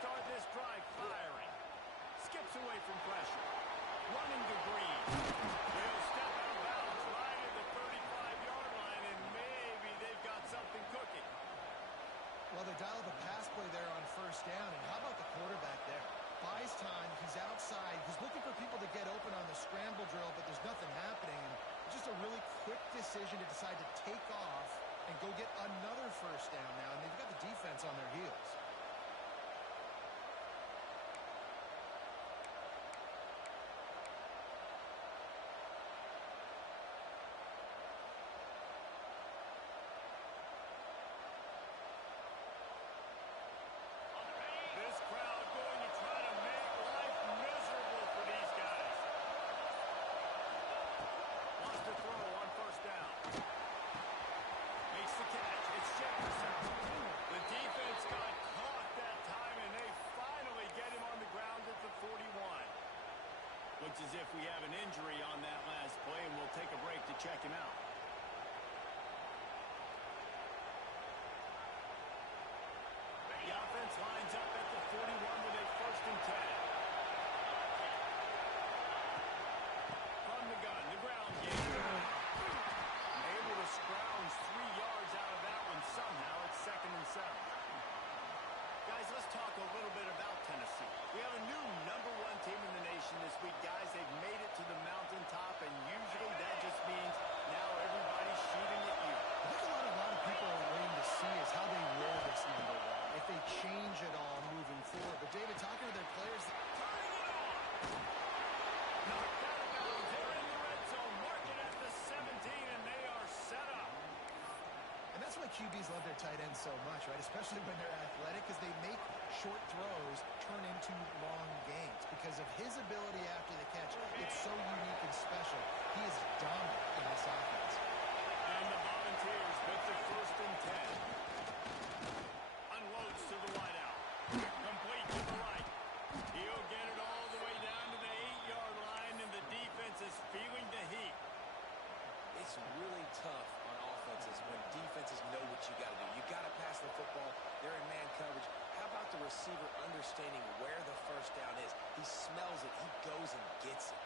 start this drive firing. Skips away from pressure. Running to Green. He'll step out of bounds right at the 35-yard line, and maybe they've got something cooking. Well, they dial up a pass play there on first down, and how about the quarterback there? Buys time, he's outside, he's looking for people to get open on the scramble drill, but there's nothing happening, and just a really quick decision to decide to take off and go get another first down now, and they've got the defense on their heels. This crowd going to try to make life miserable for these guys. Wants to throw on first down. Makes the catch. It's Jefferson. The defense got caught that time, and they finally get him on the ground at the 41. Looks as if we have an injury on that last play, and we'll take a break to check him out. The offense lines up at the 41 with a 1st and 10. From the gun, the ground game. Able to scrounge 3 yards out of that one somehow. It's 2nd and 7. Guys, let's talk a little bit about Tennessee. We have a new #1 team in the nation this week, guys. They've made it to the mountaintop, and usually that just means now everybody's shooting at you. I think a lot of people are waiting to see is how they roll this #1, if they change it all moving forward. But, David, talking to their players, Turning it on! Knocked out of bounds. They're in the red zone. Mark it at the 17, and they are set up. and that's why QBs love their tight ends so much, right? Especially when they're athletic, because they make short throws turn into long gains. Because of his ability after the catch, it's so unique and special. He is dominant in this offense. And the Volunteers with the 1st and 10. Unloads to the wideout. Complete to the right. He'll get it all the way down to the 8-yard line, and the defense is feeling the heat. It's really tough on offenses when defenses know what you got to do. You got to pass the football. They're in man coverage. How about the receiver understanding where the first down is? He smells it. He goes and gets it.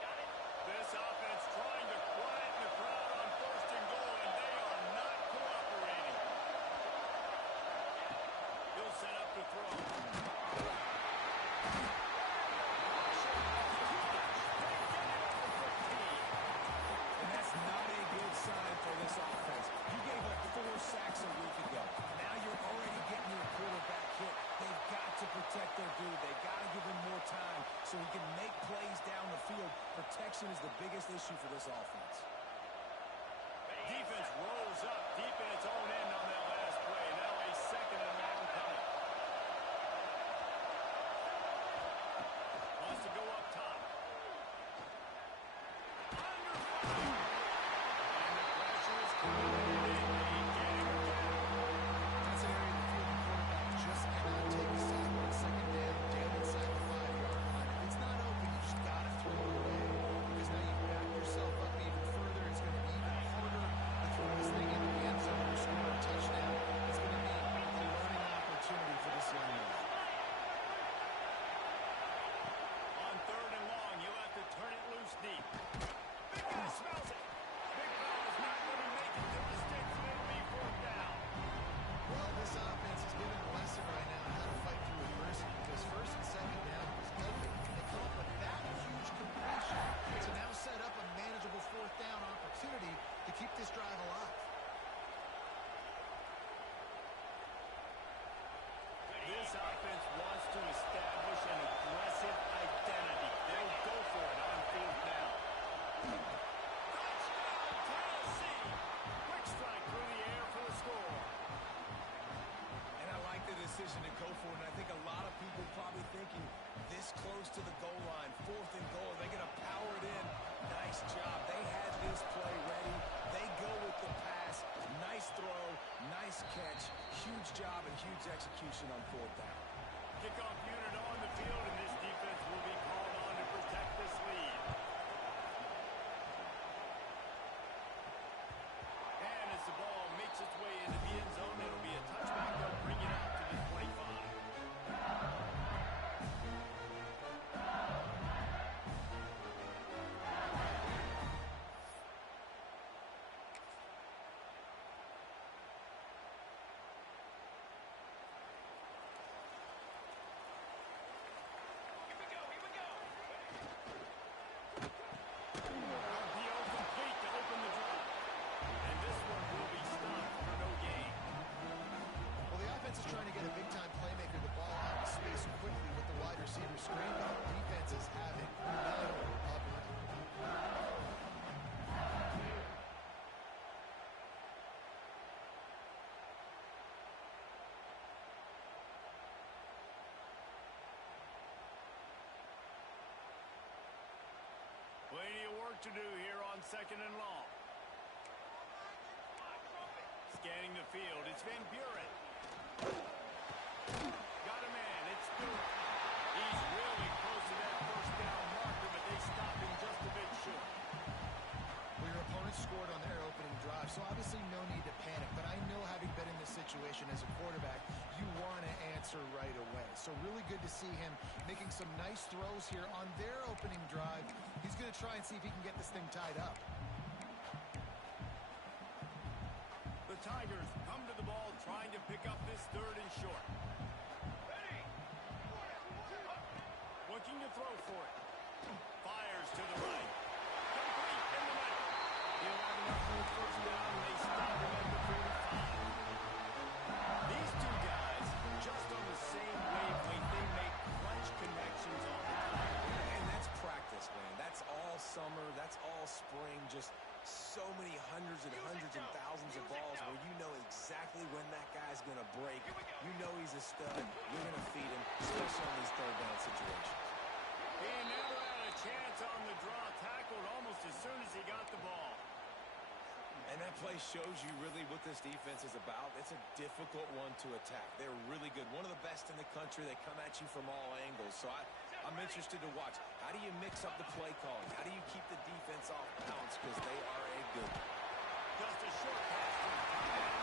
Got it. This offense trying to quieten the crowd on 1st and goal, and they are not cooperating. He'll set up the throw. Not a good sign for this offense. You gave up 4 sacks a week ago. Now you're already getting your quarterback hit. They've got to protect their dude. They've got to give him more time so he can make plays down the field. Protection is the biggest issue for this offense. Defense rolls up deep in its own end on that last play. Now a 2nd and long coming. Wants to go up top. Under fire. And the pressure is coming. That's an area of the field the quarterback just cannot take a sack on 2nd down inside the 5-yard line. If it's not open, you just got to throw it away, because now you back yourself up even further. It's going to be even harder to throw this thing into the end zone or score a touchdown. It's going to be a learning opportunity for this young man. On 3rd and long, you'll have to turn it loose deep. Big guy smells it. Big guy is not going to make it to the sticks, and it'll be 4th down. Well, this offense is giving a lesson right now on how to fight through adversity, because 1st and 2nd down was open. They come up with that huge completion to now set up a manageable 4th down opportunity to keep this drive alive. This offense wants to establish an aggressive identity. They'll go for it on 4th down. Touchdown, Tennessee! Quick strike through the air for the score. And I like the decision to go for it. And I think a lot of people probably thinking this close to the goal line, 4th and goal, they're going to power it in. Nice job. They had this play ready. They go with the pass. Nice throw, nice catch. Huge job and huge execution on 4th down. Kickoff unit on the field, and this defense will be called on to protect this lead. And as the ball makes its way into the end zone, it'll be a touchback. They'll bring it out to the 25. to do here on 2nd and long. Scanning the field, it's Van Buren. Got a man, it's Stewart. He's really close to that first down marker, but they stopped him just a bit short. Well, your opponent scored on their opening drive, so obviously no need to panic. But I know, having been in this situation as a quarterback, you want to answer right away. So really good to see him making some nice throws here on their opening drive. He's going to try and see if he can get this thing tied up. The Tigers come to the ball trying to pick up this 3rd and short. Looking to throw for it. Fires to the right. Complete in the middle. He'll have enough for a first down, and they stop him at the 45. These two guys, just on the same wavelength, they make clutch connections all the time. And that's practice, man. That's all summer. That's all spring. Just so many hundreds and thousands of balls where you know exactly when that guy's going to break. You know he's a stud. You're going to feed him, especially on these 3rd down situations. He never had a chance on the draw. Tackled almost as soon as he got the ball. And that play shows you really what this defense is about. It's a difficult one to attack. They're really good. One of the best in the country. They come at you from all angles. So I'm interested to watch. How do you mix up the play calling? How do you keep the defense off balance? Because they are a good one. Just a short pass to the tight end.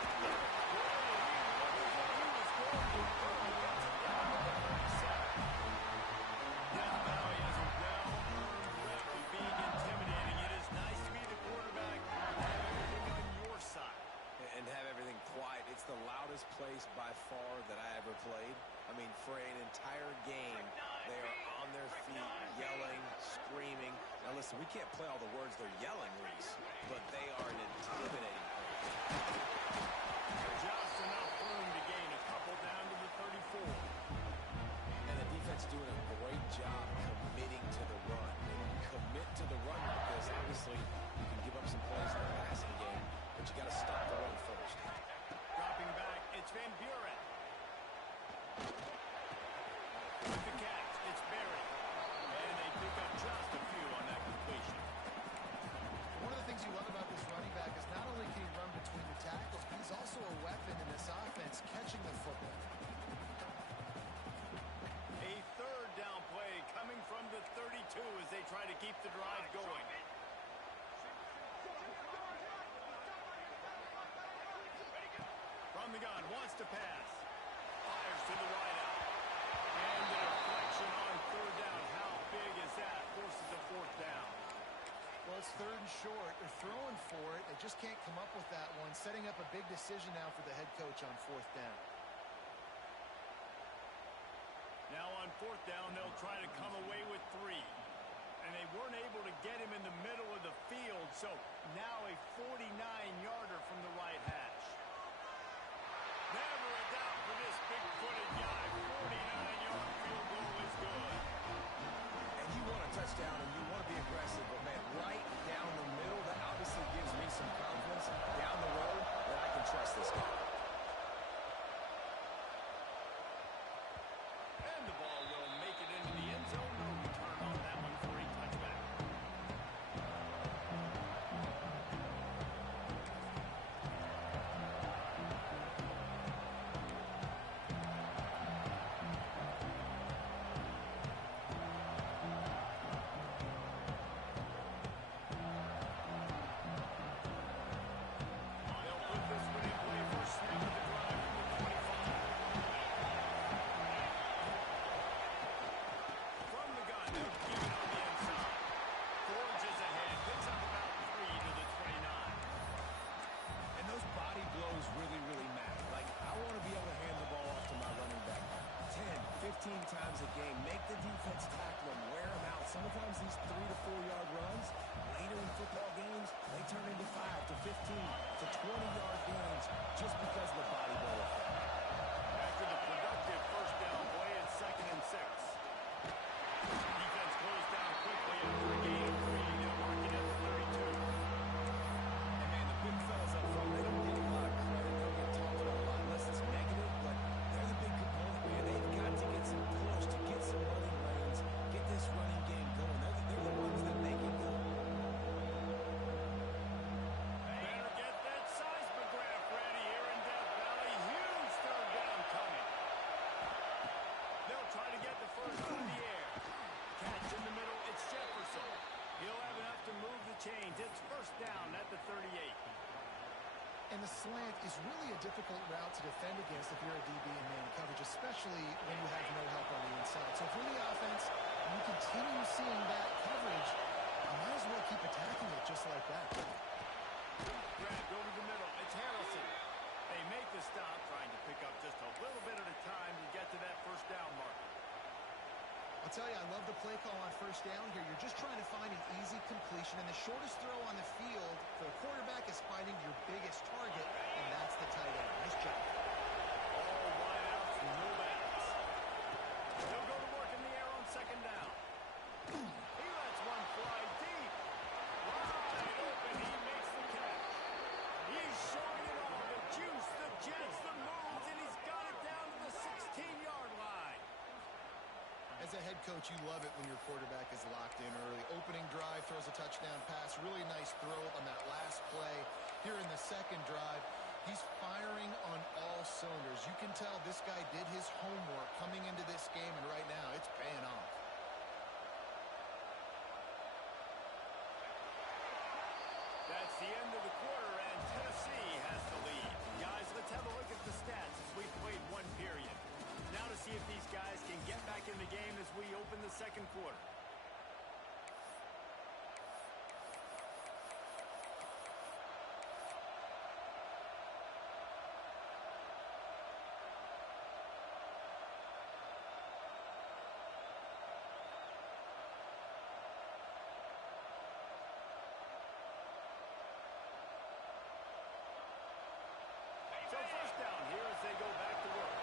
Death Valley has a well-earned rep of being intimidating. It is nice to be the quarterback and have everything on your side. And have everything quiet. It's the loudest place by far that I ever played. I mean, for an entire game, they are on their feet, yelling, screaming. Now listen, we can't play all the words they're yelling, Reese, but they are an intimidating play. Just enough room to gain a couple down to the 34. And the defense doing a great job committing to the run. When you commit to the run like this, obviously you can give up some plays in the passing game, but you got to stop the run first. Dropping back, it's Van Buren. With the catch, it's Berry. And they pick up just a few on that completion. One of the things you love about this running back is not only can he run between the tackles, but he's also a weapon in this offense, catching the football. A 3rd down play coming from the 32 as they try to keep the drive going. From the gun, wants to pass. Fires to the right out. And the deflection on 3rd down. How big is that? Forces a 4th down. Well, it's 3rd and short. They're throwing for it. They just can't come up with that one. Setting up a big decision now for the head coach on 4th down. Now on 4th down, they'll try to come away with 3. And they weren't able to get him in the middle of the field, so now a 49-yarder from the right hash. Never a doubt for this big-footed guy. 49-yard field goal is good. And you want a touchdown and you want to be aggressive, but man, right down the middle, that obviously gives me some confidence down the road that I can trust this guy. And the ball will make it into the end zone. No return on that one for a touchback. They'll put this one in play for a snap of the drive from the 25. From the gun, they'll keep it on the inside. Forges ahead, picks up about 3 to the 29. And those body blows really, really matter. Like, I want to be able to hand the ball off to my running back 10, 15 times a game. Make the defense tackle them, wear them out. Sometimes these 3 to 4 yard runs, later in football games, they turn into 5 to 15 to 20-yard gains just because of the body blow effect. After the productive first down play, it's 2nd and 6. Defense closed down quickly after a gain of 3. They'll mark it at the 32. And man, the big fellas up front, they don't get a lot of credit. They don't get talked about a lot unless it's negative, but they're the big component, man. They've got to get some push, to get some running lanes, get this running game going. They're the ones that make it go. move the chains. It's first down at the 38. And the slant is really a difficult route to defend against if you're a DB in man coverage, especially when you have no help on the inside. So if you're the offense and you continue seeing that coverage, you might as well keep attacking it just like that. Grabbed over the middle. It's Harrison. They make the stop, trying to pick up just a little bit at a time to get to that first down marker. I'll tell you, I love the play call on first down here. You're just trying to find an easy completion, and the shortest throw on the field for a quarterback is finding your biggest target, and that's the tight end. Nice job. All wideouts, no backs. They'll go to work in the air on second down. He lets one fly deep. Wide open, he makes the catch. He's showing it all, the juice, the jets, the moves, and he's got it down to the 16-yard line. As a head coach, you love it when your quarterback is locked in early. Opening drive, throws a touchdown pass. Really nice throw on that last play. Here in the second drive, he's firing on all cylinders. You can tell this guy did his homework coming into this game, and right now it's paying off. That's the end of the quarter, and Tennessee has the lead. Guys, let's have a look at the stats as we've played one period. Now to see if these guys can get back in the game as we open the second quarter. So first down here as they go back to work.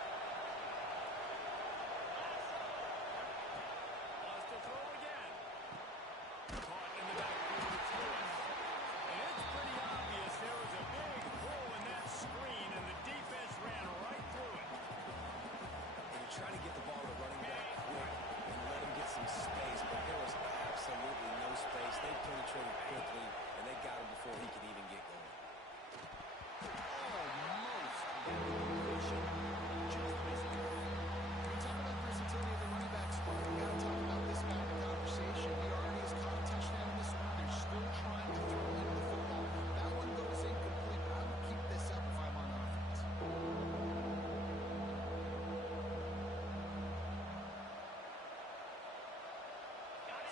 Wants to throw again. Caught in the backfield. It's Lewis. And it's pretty obvious there was a big hole in that screen, and the defense ran right through it. And you try to get the ball to running back quick and let him get some space, but there was absolutely no space. They penetrated quickly, and they got him before he could even get going.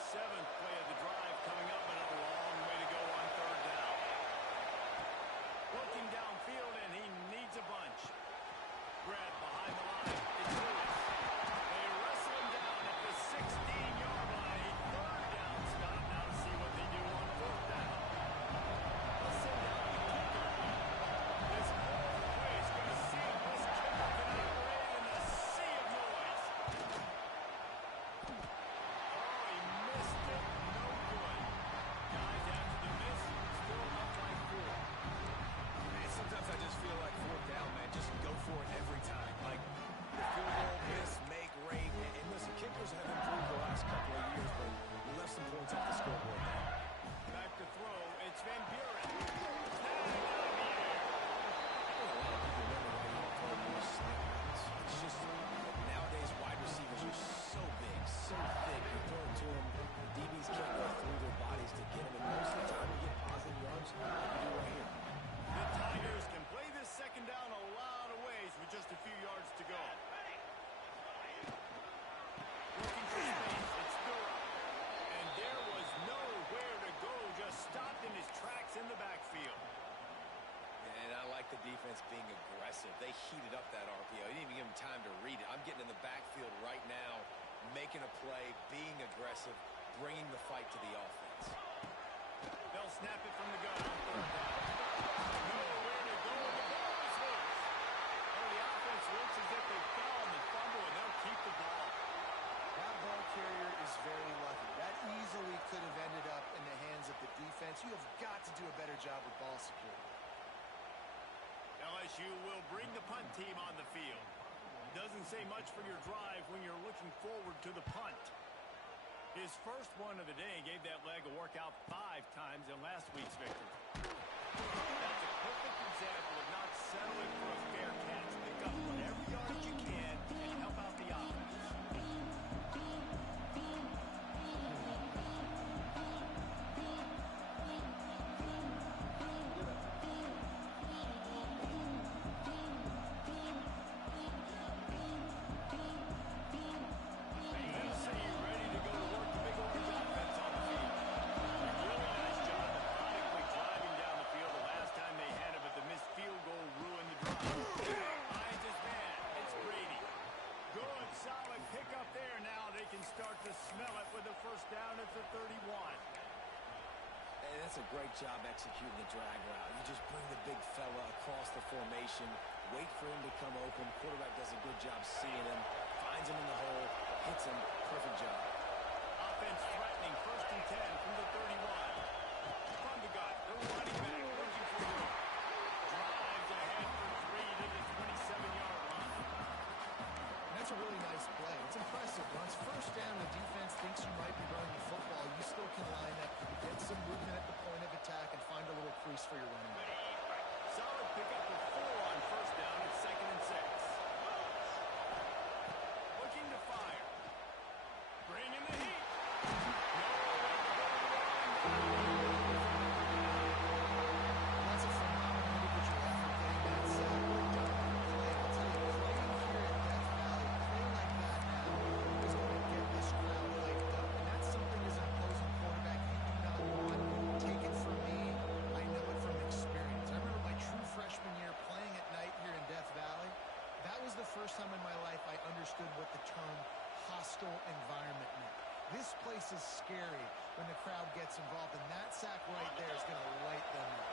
Seventh play of the drive coming up, but a long way to go on third down. Looking downfield, and he needs a bunch. Grabbed behind the line. It's Lewis. They wrestle him down at the 16-yard line. Third down, Scott. Now to see what they do on fourth down. They'll send out the kicker. This whole place going to see if this kicker can operate in the sea of noise. He missed it. No good. Guys, after the miss, still up by 4. Man, sometimes I just feel like fourth down, man. Just go for it every time. Like, the field goal, miss, make, rate. And listen, kickers have improved the last couple of years, but we left some points off the scoreboard now. Back to throw. It's Van Buren. Snagged out of the air. A lot of people wonder why you don't throw more slant routes. It's just nowadays wide receivers are so big, so thick. You throw it to them, the DBs can't go through their bodies to get them, and most of the time you get positive yards like you do right here. The Tigers can play this second down a lot of ways with just a few yards to go. Looking for space. It's Durham. And there was nowhere to go. Just stopped in his tracks in the backfield. And I like the defense being aggressive. They heated up that RPO. You didn't even give them time to read it. I'm getting in the backfield right now, making a play, being aggressive, bringing the fight to the offense. They'll snap it from the gun on third down. Nowhere to go. The ball is loose. Oh, the offense looks as if they fell on the fumble, and they'll keep the ball. That ball carrier is very lucky. That easily could have ended up in the hands of the defense. You have got to do a better job with ball security. LSU will bring the punt team on the field. Doesn't say much for your drive when you're looking forward to the punt. His first one of the day gave that leg a workout 5 times in last week's victory. That's a perfect example of not settling for a fair catch. Pick up whatever yardage you can and help out the offense. can start to smell it with a first down at the 31. And that's a great job executing the drag route. You just bring the big fella across the formation, wait for him to come open. Quarterback does a good job seeing him, finds him in the hole, hits him. Perfect job. Offense threatening, 1st and 10 from the 31. From the gun, the running back looking for room. Drives ahead for 3 to the 27-yard line. And that's a really nice play. It's impressive. Once first down, the defense thinks you might be running the football. You still can line up, get some movement at the point of attack, and find a little crease for your running back. Solid pickup of 4 on first down at 2nd and 6. Looking to fire. Bring in the heat. That's a phenomenal individual effort getting that sack. Play. I'll tell you, playing here at Death Valley, play like that now is going to get this crowd hyped up. And that's something as an opposing quarterback you do not want. Take it from me. I know it from experience. I remember my true freshman year playing at night here in Death Valley. That was the first time in my life I understood what the term hostile environment meant. This place is scary when the crowd gets involved, and that sack right there is going to light them up.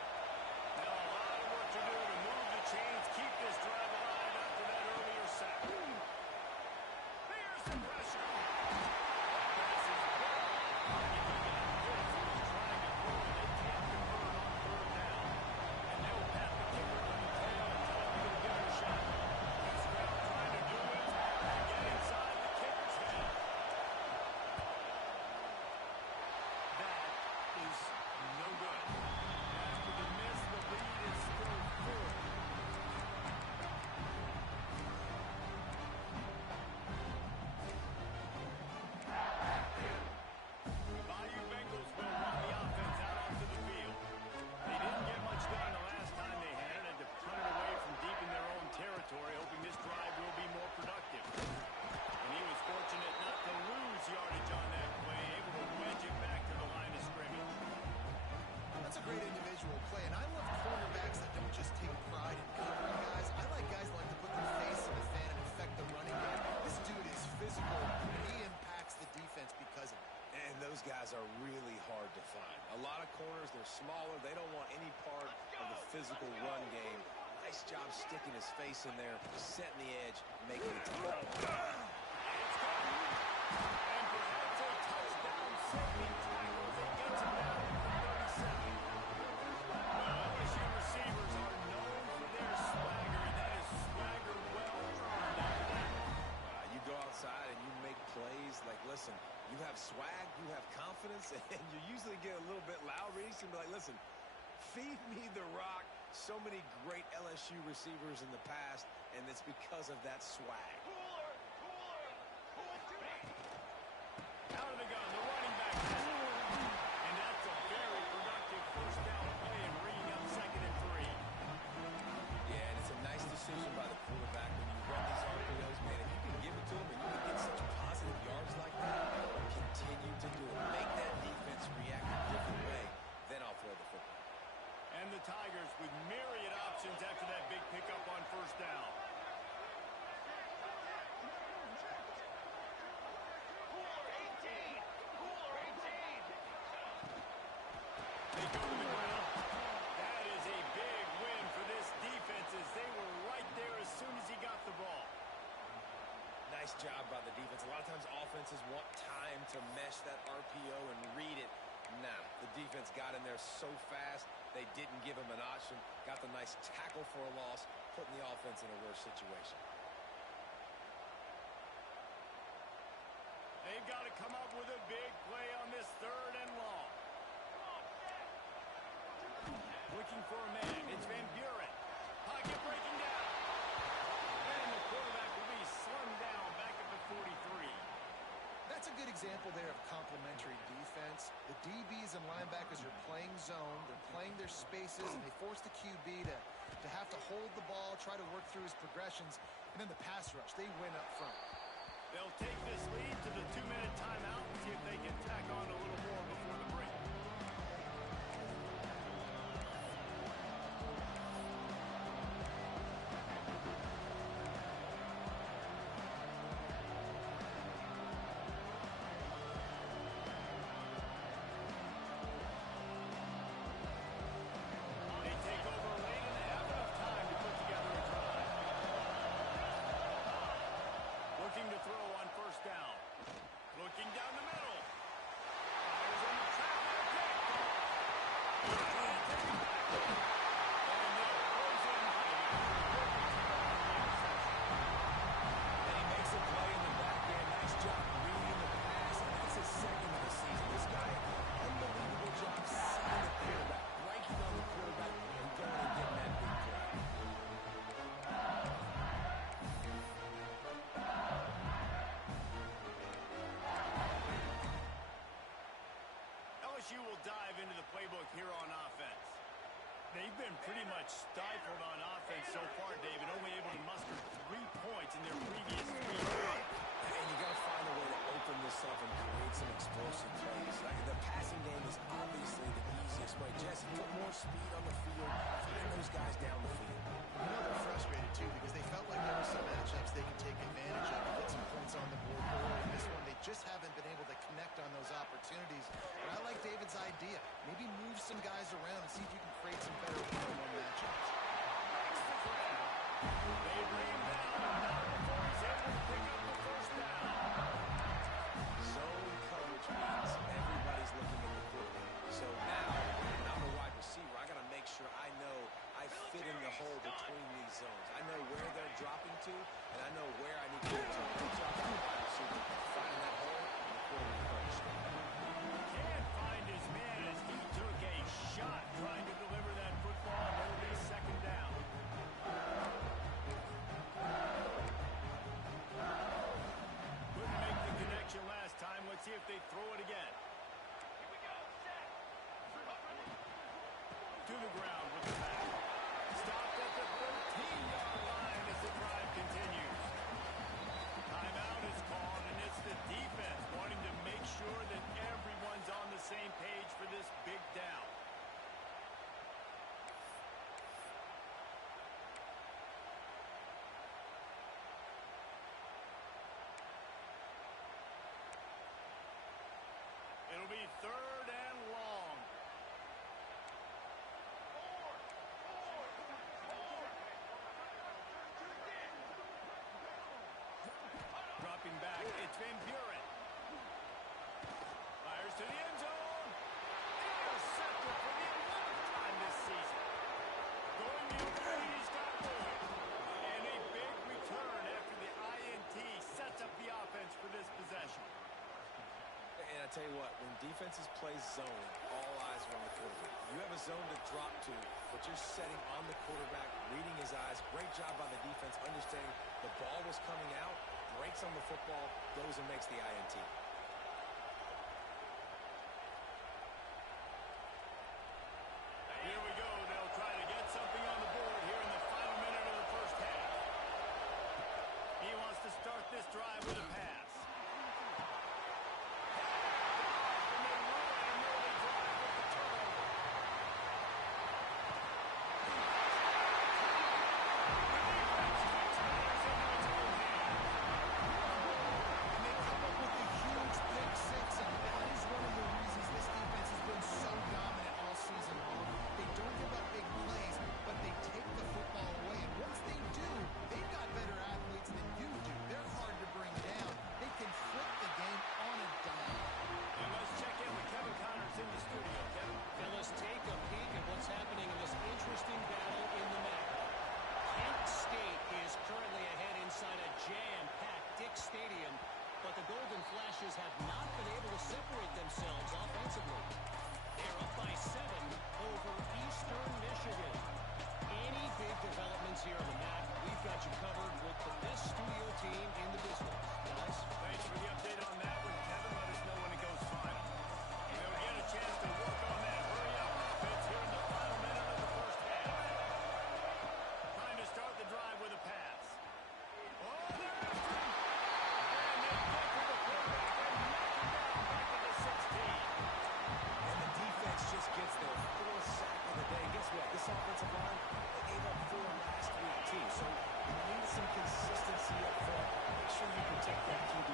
Now a lot of work to do to move the chains, keep this drive alive after that earlier sack. Here's the pressure. Pass is well. He got good, so he's trying to throw it. They can't convert on 3rd down. And they'll pat the kicker on the tail and tell him he'll give it a shot. This crowd trying to do it and get inside the kicker's head. That is no good. After the miss, the lead is still 4. Bayou Bengals will run the offense out onto the field. They didn't get much done the last time they had it, and to punt it away from deep in their own territory, hoping this drive will be more productive. And he was fortunate not to lose yardage on that play, able to wedge it back to the line of scrimmage. That's a great individual play, and I love cornerbacks that don't just take pride in covering guys. I like guys that like to put their face in the fan and affect the running game. This dude is physical, and he impacts the defense because of it. And those guys are really hard to find. A lot of corners, they're smaller. They don't want any part of the physical run game. Nice job sticking his face in there, setting the edge, making it tough. It's gone. And perhaps a touchdown saving tackle that gets him down to the 37. Well, LSU receivers are known for their swagger, and that is swagger well earned after that. You go outside and you make plays. Like, listen, you have swag, you have confidence, and you usually get a little bit loud. Reese and be like, listen, feed me the rock. So many great LSU receivers in the past, and it's because of that swag. Out of the gun, the running back has it. And that's a very productive first down play and bringing up 2nd and 3. Yeah, and it's a nice decision by the quarterback when you run these RPOs, man. If you can give it to him and you can get such positive yards like that, continue to do it. Make that defense react a different way, then I'll throw the football. And the Tigers with myriad options after that big pickup on first down. They go to the ground. That is a big win for this defense as they were right there as soon as he got the ball. Nice job by the defense. A lot of times offenses want time to mesh that RPO and read it. Nah, the defense got in there so fast, they didn't give him an option. Got the nice tackle for a loss, putting the offense in a worse situation. They've got to come up with a big play on this 3rd and long. Looking for a man. It's Van Buren. Pocket breaking down. And the quarterback will be slimmed down back at the 43. That's a good example there of complementary defense. The DBs and linebackers are playing zone. They're playing their spaces, and they force the QB to have to hold the ball, try to work through his progressions, and then the pass rush. They win up front. They'll take this lead to the 2-minute timeout and see if they can tack on a little more before the break. They've been pretty much stifled on offense so far, David, only able to muster 3 points in their previous 3 games. And you got to find a way to open this up and create some explosive plays. Like, the passing game is obviously the easiest way. Jesse, put more speed on the field, find those guys down the field. You know they're frustrated, too, because they felt like there were some matchups they could take advantage of and get some points on the board early. In this one, they just haven't been able to connect on those opportunities. But I like David's idea. Maybe move some guys around and see if you can create some better one-on-one matchups. They bring him down, not before he's able to pick up the first down. Zone coverage means everybody's looking at the quarterback. So now, when I'm a wide receiver, I got to make sure I know I fit in the hole between these zones. I know where they're dropping to, and I know where I need to get to. Good job by the wide receiver finding that hole, and the quarterback understands. Can't find his man as he took a shot trying to deliver that football, and it'll be second down. Couldn't make the connection last time. Let's see if they throw it again. To the ground with the back. Stopped at the 13-yard line as the drive continues. Timeout is called, and it's the defense wanting to make sure that everyone's on the same page for this big down. It'll be third and long. Dropping back, it's Van Buren. Fires to the end zone. Intercepted for the 11th time this season. Going the other way, he's got Boyd. And a big return after the INT sets up the offense for this possession. And I tell you what, when defenses play zone, all eyes are on the quarterback. You have a zone to drop to, but you're setting on the quarterback, reading his eyes. Great job by the defense, understanding the ball was coming out, breaks on the football, goes and makes the INT. Here we go. They'll try to get something on the board here in the final minute of the first half. He wants to start this drive with a pass. Flashes have not been able to separate themselves offensively. They're up by 7 over Eastern Michigan. Any big developments here on the map, we've got you covered with the best studio team in the business. Guys, Thanks for the update on that one, Kevin. Let us know when it goes final. And they'll get a chance to work on that hurry-up offense here in the final minute of the first half. Trying to start the drive with a pass. Oh, they're after him! And they get to the quarterback and knock him down back to the 16. And the defense just gets their 4th sack of the day. Guess what? This offensive line, they gave up 4 last week, too. So you need some consistency up front. Make sure you protect that QB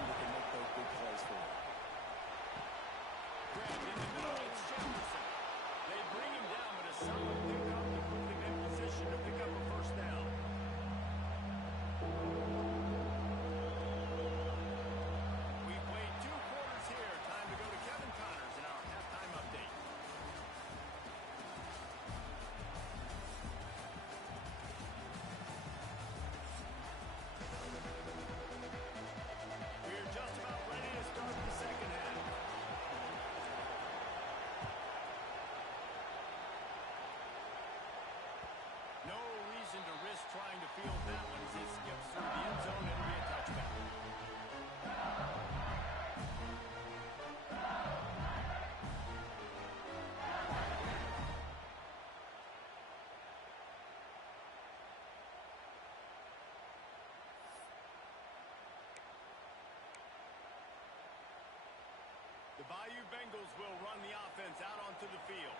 The Bayou Bengals will run the offense out onto the field.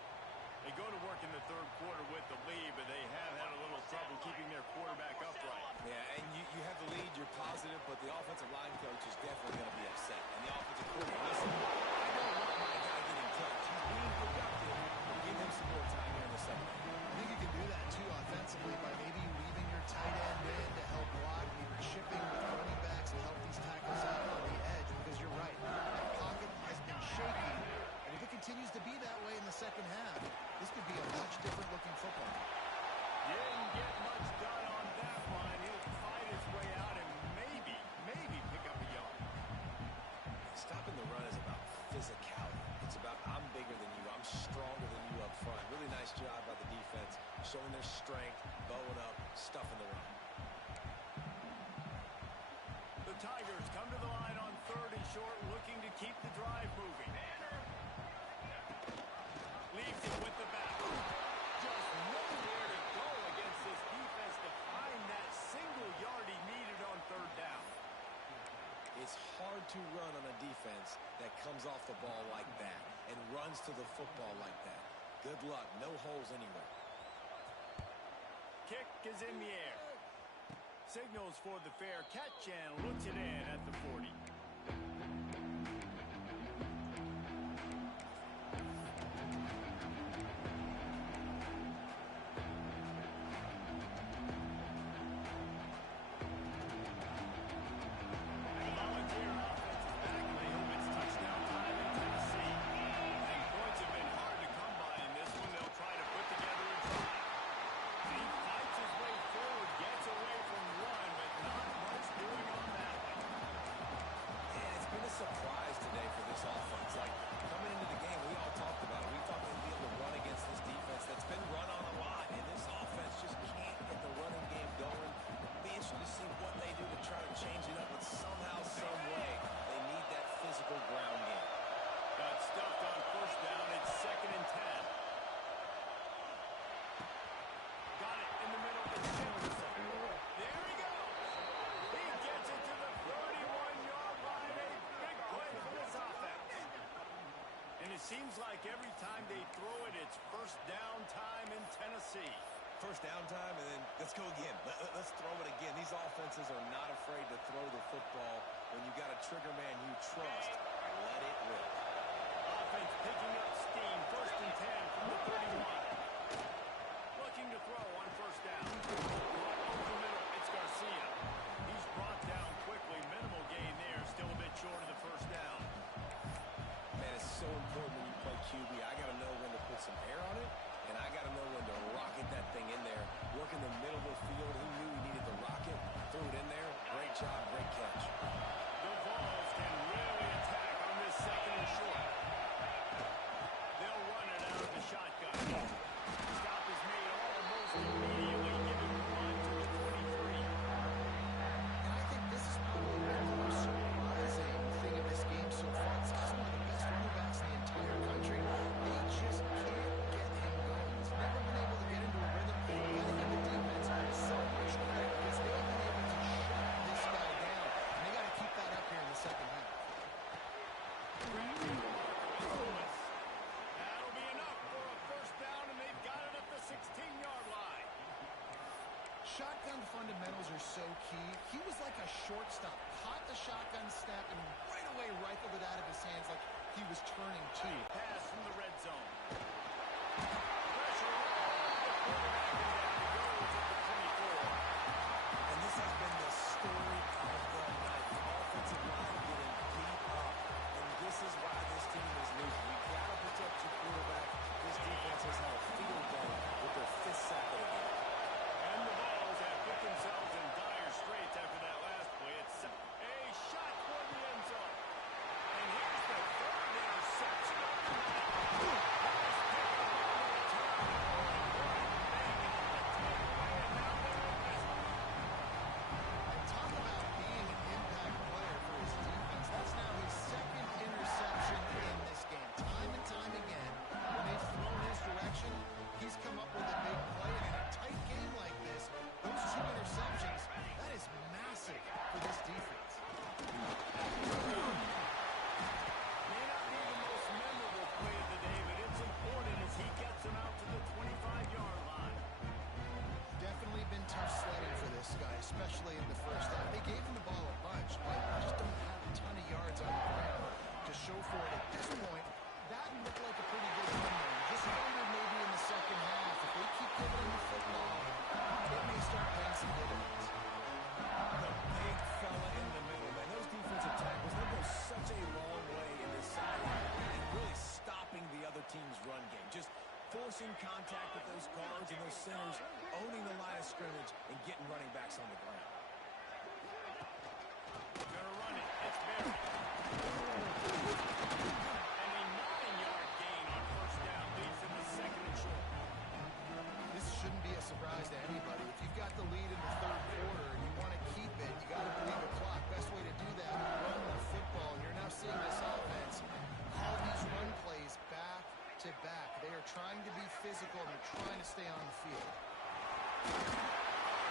They go to work in the third quarter with the lead, but they have had a little trouble keeping their quarterback upright. Yeah, and you have the lead, you're positive, but the offensive line coach is definitely going to be upset. And the offensive coordinator, listen, I don't want my guy getting touched. He's being productive. Give him some more time here in the second half. I think you can do that, too, offensively, by maybe leaving your tight end in to help block, maybe chipping with running backs and help these tackles out on the edge, because you're right. That pocket has been shaky, and if it continues to be that way in the second half, this could be a much different-looking football. Didn't get much done on that one. He'll fight his way out and maybe pick up a yard. Stopping the run is about physicality. It's about I'm bigger than you. I'm stronger than you up front. Really nice job by the defense, showing their strength, bowing up, stuffing the run. The Tigers come to the line on 3rd and short, looking to keep the drive moving. Leaves it with the back. Just nowhere to go against this defense to find that single yard he needed on 3rd down. It's hard to run on a defense that comes off the ball like that and runs to the football like that. Good luck. No holes anywhere. Kick is in the air. Signals for the fair catch and looks it in at the 40. Surprise today for this offense. Like, coming into the game, we all talked about it. We thought they'd be able to run against this defense that's been run on a lot, and this offense just can't get the running game going. Be interested to see what they do to try to change it up, but somehow, some way, they need that physical ground game. Got stuffed on 1st down. It's 2nd and 10. Got it in the middle. It's Jefferson. There he goes. He gets it to the 31-yard line. A big play for this offense. And it seems like every time they throw it, it's 1st down time in Tennessee. 1st down time, and then let's go again. Let's throw it again. These offenses are not afraid to throw the football. When you got a trigger man you trust, let it rip. Offense picking up steam. 1st and 10 from the 31. Looking to throw on 1st down. Over the middle, it's Garcia. He's brought down quickly. Minimal gain there. Still a bit short of the 1st down. Man, it's so important when you play QB. I got to know when to put some air on it, and I got to know when to rocket that thing in there. Work in the middle of the field. He knew he needed to rock it. Threw it in there. Great job. Great catch. The Vols can really attack on this 2nd and short. They'll run it out of the shotgun. Stop is made almost immediately, giving the run to the 23. And I think this is probably the most surprising thing of this game so far. This is one of the best running backs in the entire country. They just can't get him going. He's never been able to get into a rhythm. Getting in the defense, so much credit because they've been able to shut this guy down. And they got to keep that up here in the second half. That'll be enough for a 1st down, and they've got it at the 16-yard line. Shotgun fundamentals are so key. He was like a shortstop. Caught the shotgun snap and right away rifled it out of his hands like he was turning two. Pass from the red zone. Pressure all over the quarterback, and down he goes at the 24. And this has been the story of the night. The offensive line getting beat up. And this is why this team is losing. You got to protect your quarterback. This defense has had a field day with their 5th sack of the game. And the Vols have put themselves in dire straits after that last play. It's a shot toward the end zone. And here's the 3rd interception of the night. Nice pick up on the return. Banging on the takeaway, and now they're in business. And talk about being an impact player for his team. guards and those centers owning the line of scrimmage and getting running backs on the ground. Gonna run it. It's buried. And a 9-yard gain on first down leads them to second and short. This shouldn't be a surprise to anybody. If you've got the lead in the third quarter and you want to keep it, you got to believe the clock. Best way to do that, run the football. And you're now seeing this offense call these run plays back to back. They are trying to be physical and they're trying to stay on the field.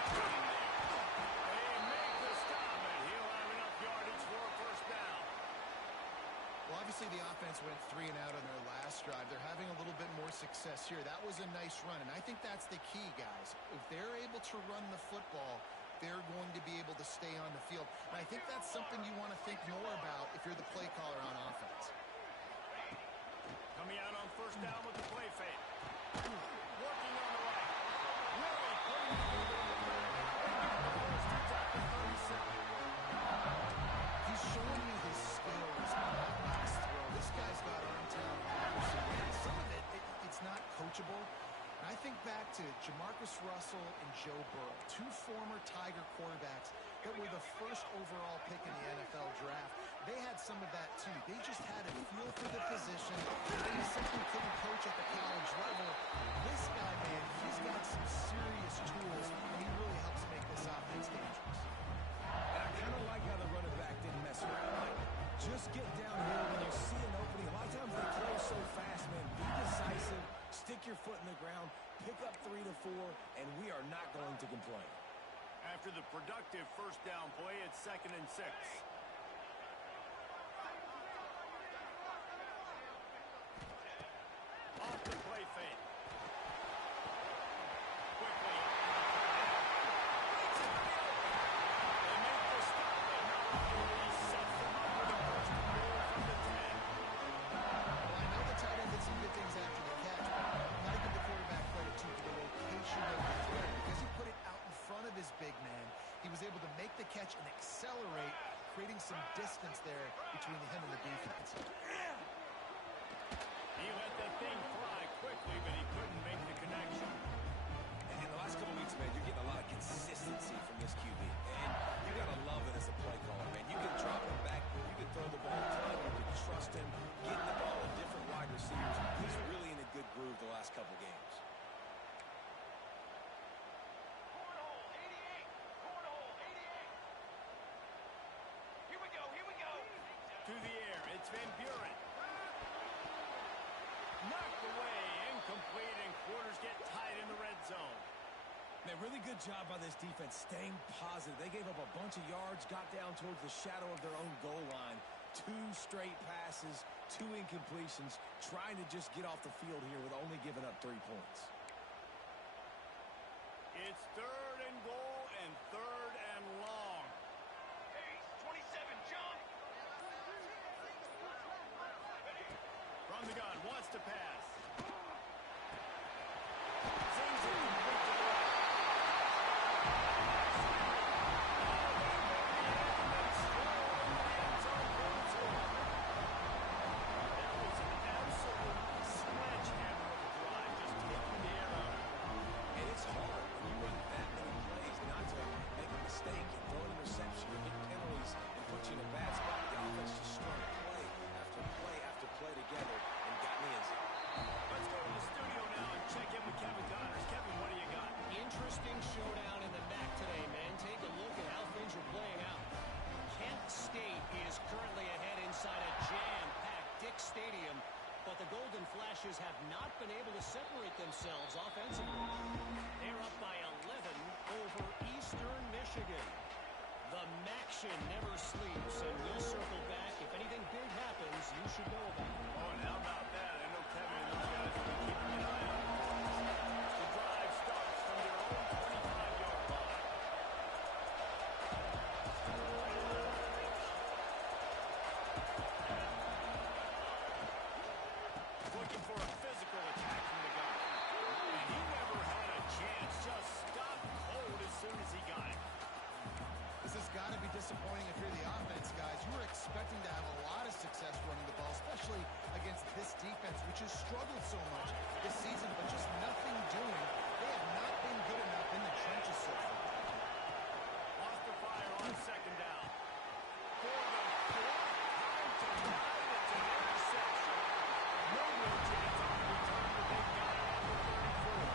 They make the stop, and he'll have enough yardage for a first down. Well, obviously the offense went 3 and out on their last drive. They're having a little bit more success here. That was a nice run, and I think that's the key, guys. If they're able to run the football, they're going to be able to stay on the field. And I think that's something you want to think more about if you're the play caller on offense. Coming out on first down with the play fake. Working on the right. Really putting the 37. He's showing me his skills on that last throw. This guy's got arm talent. Some of it's not coachable. And I think back to Jamarcus Russell and Joe Burrow, 2 former Tiger quarterbacks that were the first overall pick in the NFL draft. They had some of that too. They just had a feel for the position. They simply couldn't coach at the college level. This guy, man, he's got some serious tools, and he really helps make this offense dangerous. And I kind of like how the running back didn't mess around. Like, just get downhill when you see an opening. A lot of times they play so fast, man. Be decisive, stick your foot in the ground, pick up 3 to 4, and we are not going to complain. After the productive first down play, it's second and 6. Off the play fake. Quickly. They make the stop, and not only sets them up with a first and goal from the 10. Well, I know the tight end did some good things after the catch, but got to give the quarterback credit too for the location of the throw because he put it out in front of his big man. He was able to make the catch and accelerate, creating some distance there between him and the defense. He let that thing fly quickly, but he couldn't make the connection. And in the last couple weeks, man, you're getting a lot of consistency from this QB. And you got to love it as a play caller, man. You can drop him back, you can throw the ball a ton, you can trust him, getting the ball to different wide receivers. He's really in a good groove the last couple games. To the air, it's Van Buren. Knocked away, incomplete, and quarters get tight in the red zone. Man, really good job by this defense staying positive. They gave up a bunch of yards, got down towards the shadow of their own goal line. 2 straight passes, 2 incompletions, trying to just get off the field here with only giving up 3 points. It's third and goal and third and long. From the gun, wants to pass. Sings it complete to the right. That was an absolute sledgehammer of a drive, just taking the air out of it. And it's hard when you run that many plays not to make a mistake and throw an interception or get penalties and put you in a bad spot. The offense just strung play after play after play together and got in the end zone. Let's go to the studio now and check in with Kevin Connors. Kevin, what do you got? Interesting showdown in the MAC today, man. Take a look at how things are playing out. Kent State is currently ahead inside a jam-packed Dick Stadium, but the Golden Flashes have not been able to separate themselves offensively. They're up by 11 over Eastern Michigan. The MACtion never sleeps, and we'll circle back. If anything big happens, you should know about it. Oh, and how about that? I know Kevin and those guys will be keeping an eye on it. The drive starts from their own 25-yard line. Looking for a physical attack from the guy. And he never had a chance. Just stopped cold as soon as he got it. This has got to be disappointing if you're the offense, guys. You were expecting to have a lot of success running the ball, especially against this defense, which has struggled so much this season, but just nothing doing inches so far. Lost the fire on second down. For the fourth time tonight, it's an interception. No real chance on the return, but they've got it at the 34.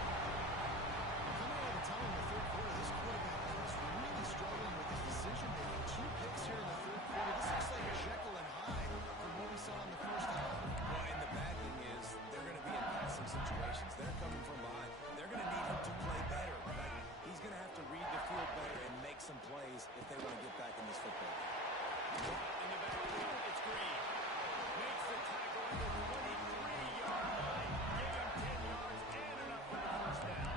Coming out of the tunnel in the third quarter, this quarterback is really struggling with his decision-making. 2 picks here in the third quarter. This looks like Jekyll and Hyde from what we saw in the first half. Well, and the bad thing is they're going to be in passing situations. They're coming from behind. They're going to need him to play better. Right? He's going to have to read the field better and make some plays if they want to get back in this football game. In the backfield, it's Green. Makes the tackle at the 23-yard line. Give him 10 yards and enough for the first down.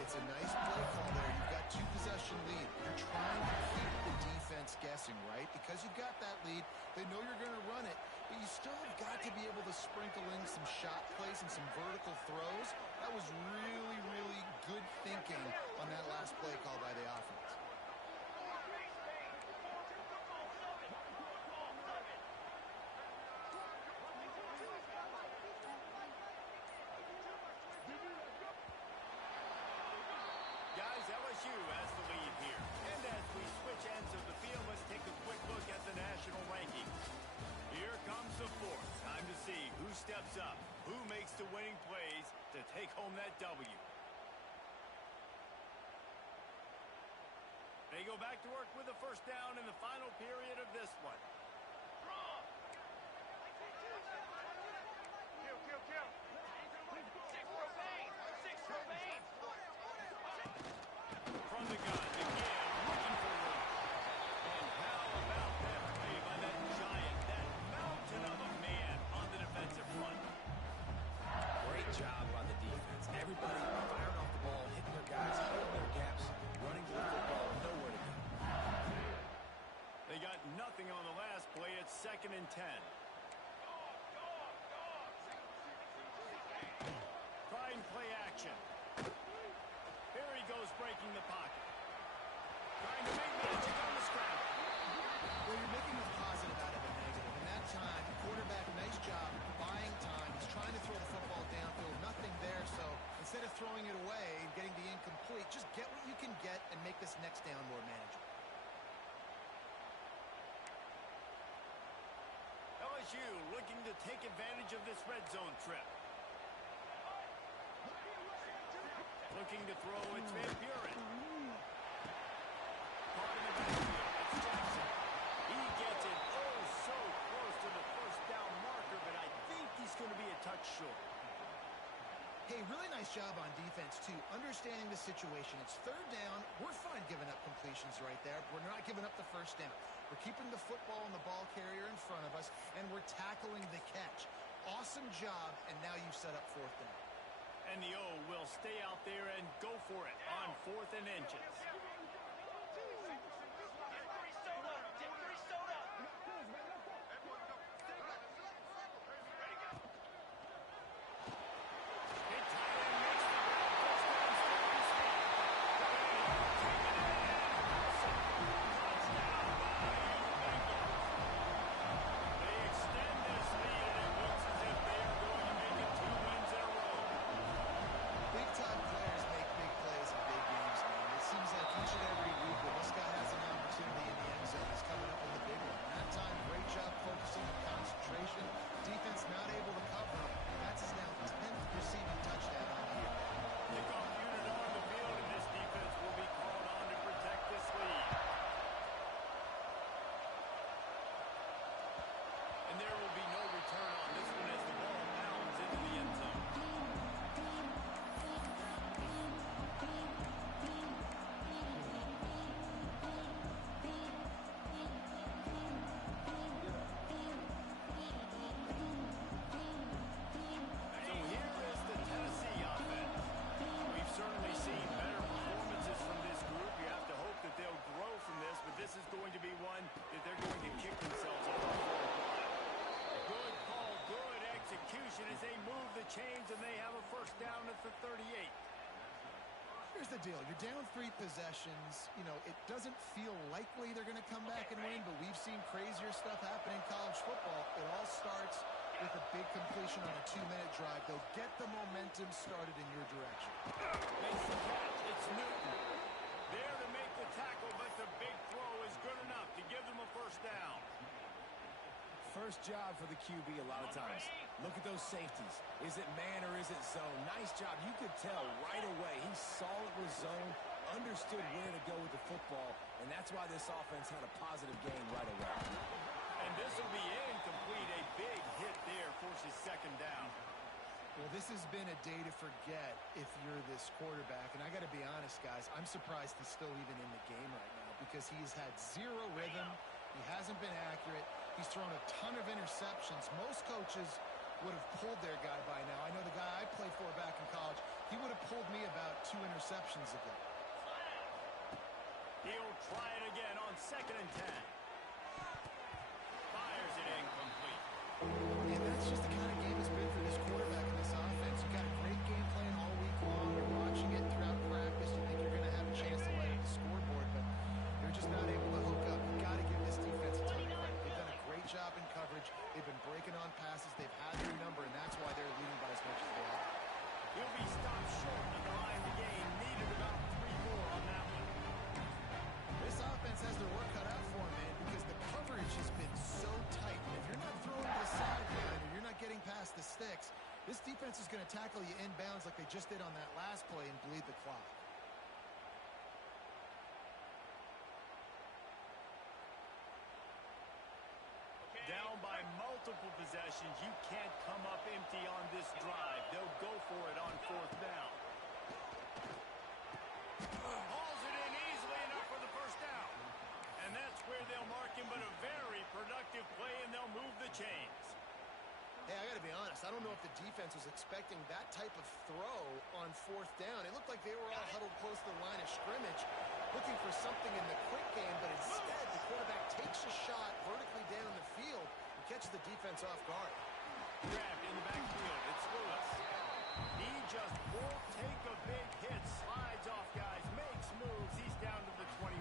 It's a nice play call there. You've got 2-possession lead. You're trying to keep the defense guessing, right? Because you've got that lead, they know you're going to run it, but you still have got to be able to sprinkle in some shot plays and some vertical throws. That was really, really good thinking on that last play call by the offense. Guys, LSU has the lead here. And as we switch ends of the field, let's take a quick look at the national rankings. Here comes the fourth. Time to see who steps up, who makes the winning plays to take home that W. They go back to work with the first down in the final period of this one. From the gun, again, looking for room. And how about that play by that giant, that mountain of a man on the defensive front? Great job by the defense. Everybody firing off the ball, hitting their guys, holding their gaps, running to the football, nowhere to go. They got nothing on the last play. It's 2nd and 10. Trying play action. Here he goes breaking the pocket. Trying to make magic on the scramble. Well, you're making a positive out of a negative. In that time, quarterback, nice job, buying time. He's trying to throw the football downfield. Nothing there, so instead of throwing it away and getting the incomplete, just get what you can get and make this next down more manageable. LSU looking to take advantage of this red zone trip. Looking to throw, it's Van Buren. Caught in the backfield, it's Jackson. He gets it oh so close to the first down marker, but I think he's going to be a touch short. Hey, really nice job on defense, too. Understanding the situation. It's third down. We're fine giving up completions right there. We're not giving up the first down. We're keeping the football and the ball carrier in front of us, and we're tackling the catch. Awesome job, and now you've set up fourth down. And the O will stay out there and go for it on 4th and inches. Big-time players make big plays in big games, man. It seems like each and every week when this guy has an opportunity in the end zone, he's coming up with a big one. That time, great job focusing on concentration. Defense not able to cover him. That's his now 10th receiving touchdown on the year. Kickoff unit on the field, and this defense will be called on to protect this lead. And there will be no return on this one as the ball bounds into the end zone. So here is the Tennessee offense. We've certainly seen better performances from this group. You have to hope that they'll grow from this, but this is going to be one that they're going to kick themselves over. Good call, good execution as they move the chains, and they have a first down at the 38. Here's the deal. You're down 3 possessions. You know, it doesn't feel likely they're going to come back and win, but we've seen crazier stuff happen in college football. It all starts with a big completion on a 2-minute drive. They'll get the momentum started in your direction. Makes the catch. It's Newton. There to make the tackle, but the big throw is good enough to give them a first down. First job for the QB a lot of times. Look at those safeties. Is it man or is it zone? Nice job. You could tell right away he saw it was zone, understood where to go with the football, and that's why this offense had a positive gain right away. And this will be incomplete. A big hit there forces second down. Well, this has been a day to forget if you're this quarterback. And I got to be honest, guys, I'm surprised he's still even in the game right now because he's had zero rhythm. He hasn't been accurate. He's thrown a ton of interceptions. Most coaches would have pulled their guy by now. I know the guy I played for back in college, he would have pulled me about 2 interceptions ago. He'll try it again on 2nd and 10. Fires it incomplete. And that's just the kind of game it's been for this quarterback in this offense. You got a great game plan all week long. You're watching it throughout practice. You think you're going to have a chance to light up the scoreboard, but you're just not able to hook up. You got to give this defense a ton of credit. They've done a great job in coverage. They've been breaking on passes. They've had their number, and that's why they're leading by as much as they are. He'll be stopped short at the line to gain. Needed about 3 more on that one. This offense has their work cut out for them, man, because the coverage has been so tight. And if you're not throwing to the sideline or you're not getting past the sticks, this defense is going to tackle you inbounds like they just did on that last play and bleed the clock. Down by multiple possessions. You can't come up empty on this drive. They'll go for it on 4th down. Hauls it in easily enough for the first down. And that's where they'll mark him, but a very productive play, and they'll move the chains. Hey, I got to be honest. I don't know if the defense was expecting that type of throw on 4th down. It looked like they were all huddled close to the line of scrimmage, looking for something in the quick game, but instead the quarterback takes a shot vertically down the field and catches the defense off guard. Grabbed in the backfield. It's Lewis. He just won't take a big hit. Slides off, guys. Makes moves. He's down to the 21.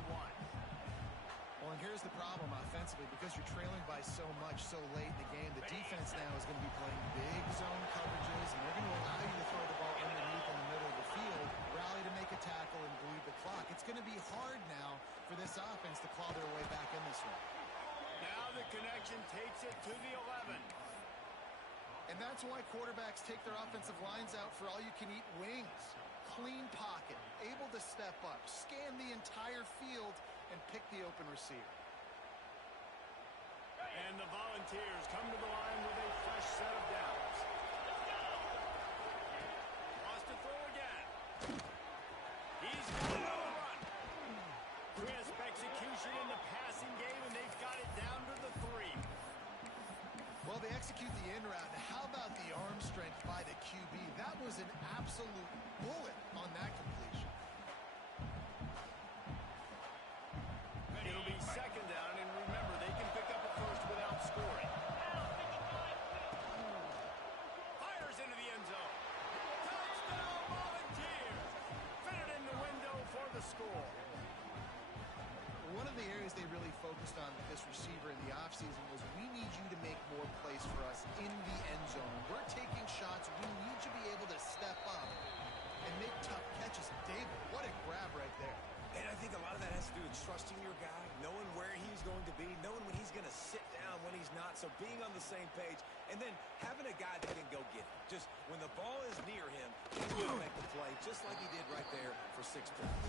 Well, and here's the problem offensively. Because you're trailing by so much so late in the game, the defense now is going to be playing big zone coverages, and they're going to allow you to throw the ball underneath in the middle of the field, rally to make a tackle, and bleed the clock. It's going to be hard now for this offense to claw their way back in this one. Now the connection takes it to the 11. And that's why quarterbacks take their offensive lines out for all-you-can-eat wings. Clean pocket, able to step up, scan the entire field, and pick the open receiver. And the Volunteers come to the line with a fresh set of downs. Wants to throw again. He's going to run. Crisp execution in the passing game, and they've got it down to the 3. Well, they execute the in route. How about the arm strength by the QB? That was an absolute bullet on that completion. It'll be 2nd down, and remember, they can pick up a first without scoring. Fires into the end zone. Touchdown, Volunteers! Fit it in the window for the score. One of the areas they really focused on with this receiver in the offseason was we need you to make more plays for us in the end zone. We're taking shots. We need you to be able to step up and make tough catches. David, what a grab right there. And I think a lot of that has to do with trusting your guy, knowing where he's going to be, knowing when he's going to sit down, when he's not. So being on the same page, and then having a guy that can go get it. Just when the ball is near him, he's going to make the play, just like he did right there for 6 points.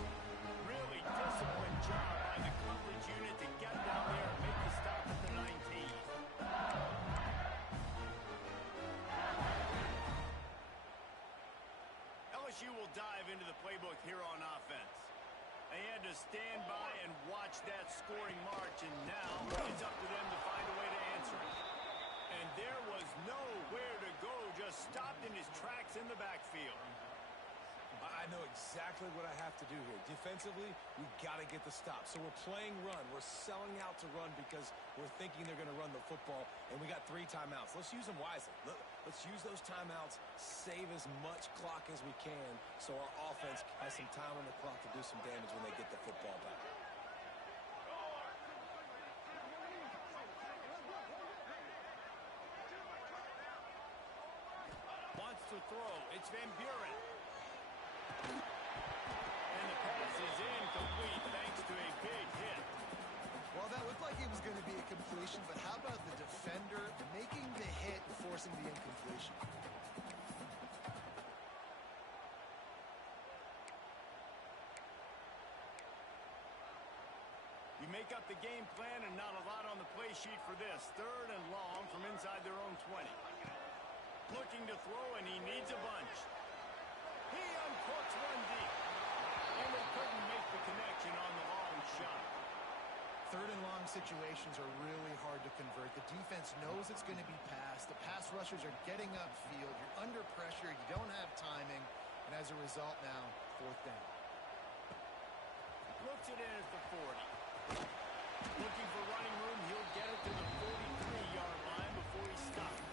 Really disciplined job by the coverage unit to get down there and make the stop at the 19. LSU will dive into the playbook here on offense. They had to stand by and watch that scoring march, and now it's up to them to find a way to answer it. And there was nowhere to go, just stopped in his tracks in the backfield. I know exactly what I have to do here. Defensively, we got to get the stop. So we're playing run. We're selling out to run because we're thinking they're going to run the football, and we got 3 timeouts. Let's use them wisely. Let's use those timeouts, save as much clock as we can so our offense has some time on the clock to do some damage when they get the football back. to throw. It's Van Buren. And the pass is incomplete thanks to a big hit. Well, that looked like it was going to be a completion, but how about the defender making the hit and forcing the incompletion? You make up the game plan and not a lot on the play sheet for this. 3rd and long from inside their own 20. Looking to throw, and he needs a bunch. He uncorks one deep. And they couldn't make the connection on the long shot. 3rd and long situations are really hard to convert. The defense knows it's going to be passed. The pass rushers are getting upfield. You're under pressure. You don't have timing. And as a result now, 4th down. Looks it in at the 40. Looking for running room, he'll get it to the 43-yard line before he stops.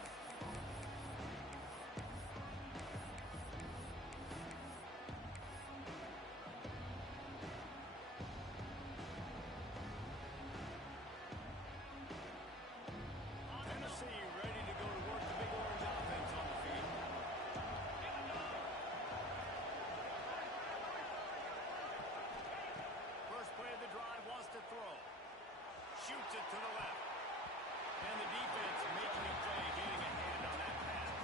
Tennessee ready to go to work the Big Orange offense on the field. First play of the drive wants to throw. Shoots it to the left. And the defense making a play, getting a hand on that pass.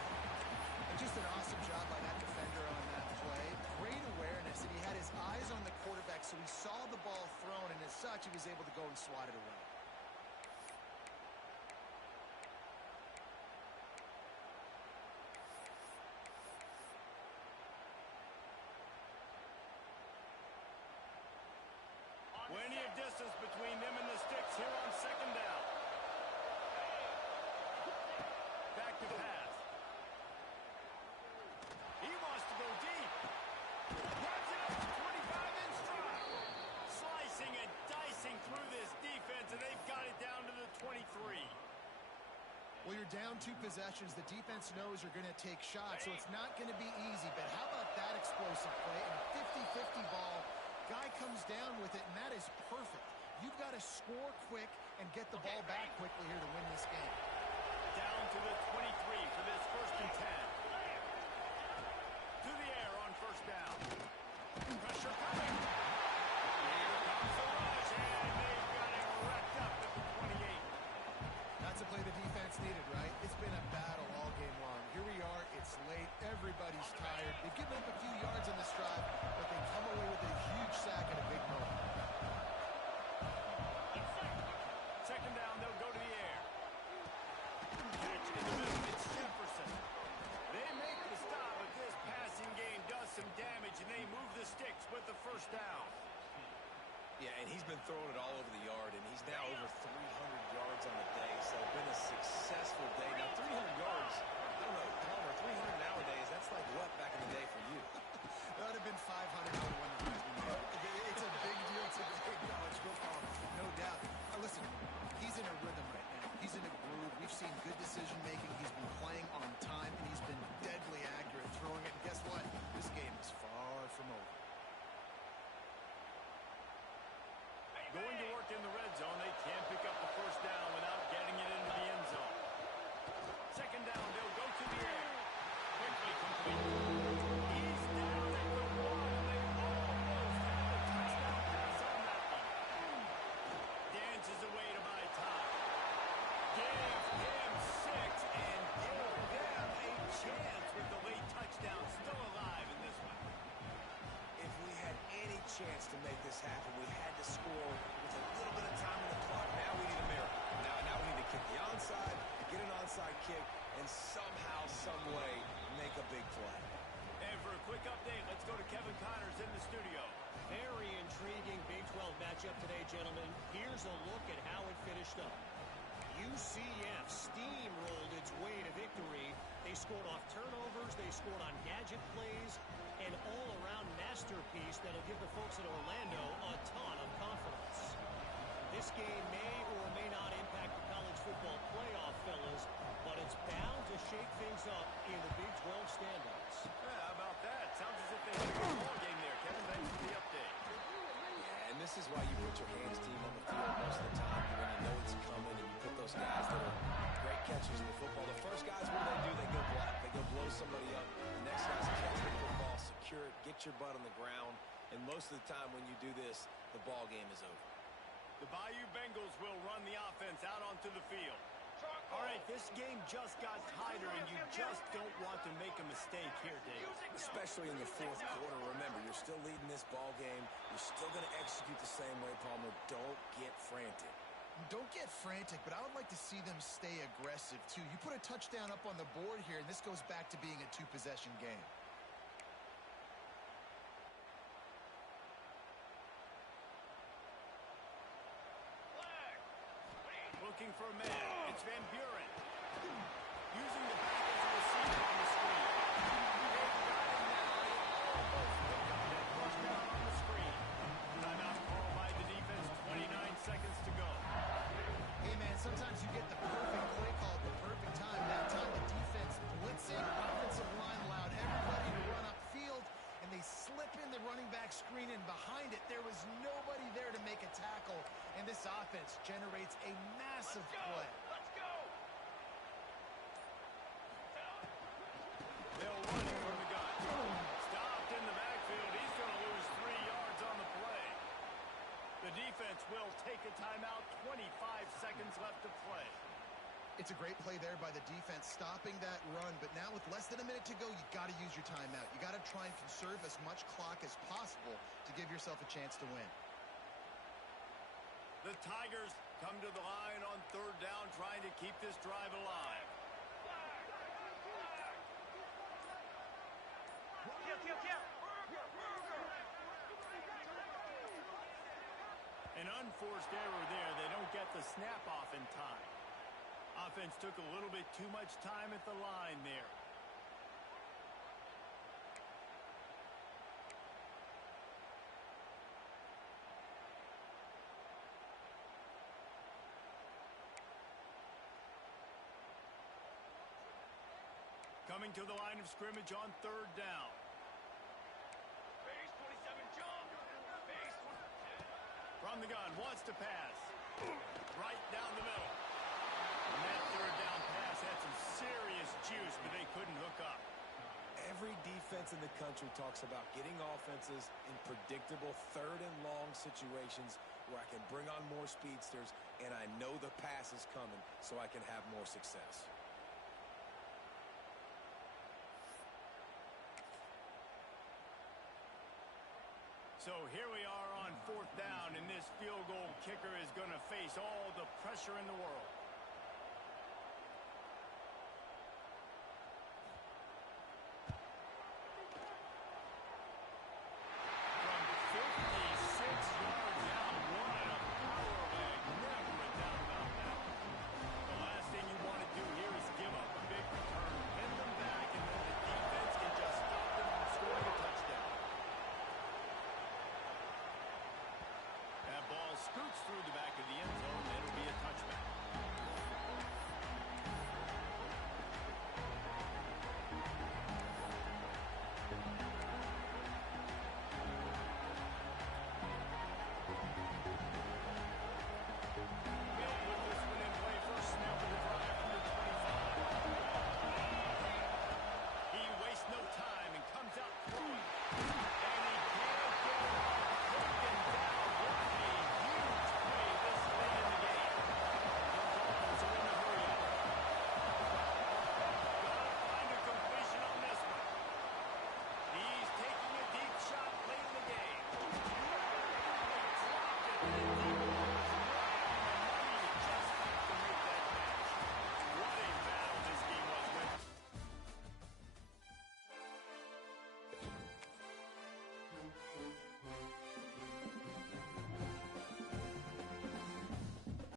And just an awesome job by that defender on that play. Great awareness, and he had his eyes on the quarterback, so he saw the ball thrown, and as such, he was able to go and swat it away. Plenty of distance between them and the sticks here on 2nd down. Back to pass. He wants to go deep. Grabs it up to 25 in stride. Slicing and dicing through this defense, and they've got it down to the 23. Well, you're down 2 possessions. The defense knows you're going to take shots, so it's not going to be easy. But how about that explosive play and a 50-50 ball? Guy comes down with it, and that is perfect. You've got to score quick and get the ball back quickly here to win this game. Down to the 23 for this 1st and 10. To the air on 1st down. Pressure coming. Here comes the rush, and they've got it wrecked up at the 28. That's a play the defense needed, right? It's been a battle all game long. Here we are. It's late. Everybody's tired. They've given up a few yards on this drive, but they come away with a huge sack at a big moment. 2nd down, they'll go to the air. Catch in the middle. It's Jefferson. They make the stop, but this passing game does some damage, and they move the sticks with the 1st down. Yeah, and he's been throwing it all over the yard, and he's now over 300 yards on the day, so it's been a successful day. Now, 300 yards, I don't know, Palmer, 300 nowadays, that's like what back in the day for you? That would have been 500 on one It's a big deal today in college football, no doubt. Listen, he's in a rhythm right now. He's in a groove. We've seen good decision-making. He's been playing on time, and he's been deadly accurate throwing it. And guess what? This game is far from over. Going to work in the red zone. They can't pick up the 1st down without getting it into the end zone. 2nd down, they'll go to the air. Quickly complete. He's down at the 1. They almost have a touchdown pass on that one. Dances away to my time. Gave him 6 and gave them a chance with the late touchdown. Still alive in this one. If we had any chance to make this happen, we had to score with a little bit of time on the clock. Now we need a miracle. Now we need to kick the onside, get an onside kick, and somehow, some way, make a big play. And for a quick update, let's go to Kevin Connors in the studio. Very intriguing Big 12 matchup today, gentlemen. Here's a look at how it finished up. UCF steamrolled its way to victory. They scored off turnovers, they scored on gadget plays, an all-around masterpiece that'll give the folks at Orlando a ton of confidence. This game may or may not impact the college football playoff, fellas, but it's bound to shake things up in the Big 12 standouts. Yeah, how about that? Sounds as if they had a good ball game there, Kevin. Thanks for the update. Yeah, and this is why you put your hands team on the field most of the time. When you know it's coming and you put those guys that are great catchers in the football. The first guys, what do? They go block. They go blow somebody up. The next guys catch the football, secure it, get your butt on the ground. And most of the time when you do this, the ball game is over. The Bayou Bengals will run the offense out onto the field. All right, this game just got tighter, and you just don't want to make a mistake here, Dave. Especially in the fourth quarter. Remember, you're still leading this ball game. You're still going to execute the same way, Palmer. Don't get frantic. Don't get frantic, but I would like to see them stay aggressive, too. You put a touchdown up on the board here, and this goes back to being a two-possession game. Looking for a man. It's Van Buren. Using the back as a receiver on the screen. They've got him now. Almost picked up that first down on the screen. Timeout called by the defense. 29 seconds to go. Hey, man, sometimes you get the perfect play call at the perfect time. That time the defense blitzing, offensive line allowed everybody to run upfield, and they slip in the running back screen, and behind it, there was nobody there to make a tackle, and this offense generates a massive play. Let's go. They'll run it from the gun. Stopped in the backfield. He's going to lose 3 yards on the play. The defense will take a timeout. 25 seconds left to play. It's a great play there by the defense, stopping that run. But now with less than a minute to go, you got to use your timeout. You got to try and conserve as much clock as possible to give yourself a chance to win. The Tigers come to the line on third down, trying to keep this drive alive. An unforced error there. They don't get the snap off in time. Offense took a little bit too much time at the line there. Coming to the line of scrimmage on third down. From the gun, wants to pass. Right down the middle. And that third down pass had some serious juice, but they couldn't hook up. Every defense in the country talks about getting offenses in predictable third and long situations where I can bring on more speedsters and I know the pass is coming so I can have more success. So here we are on fourth down, and this field goal kicker is going to face all the pressure in the world.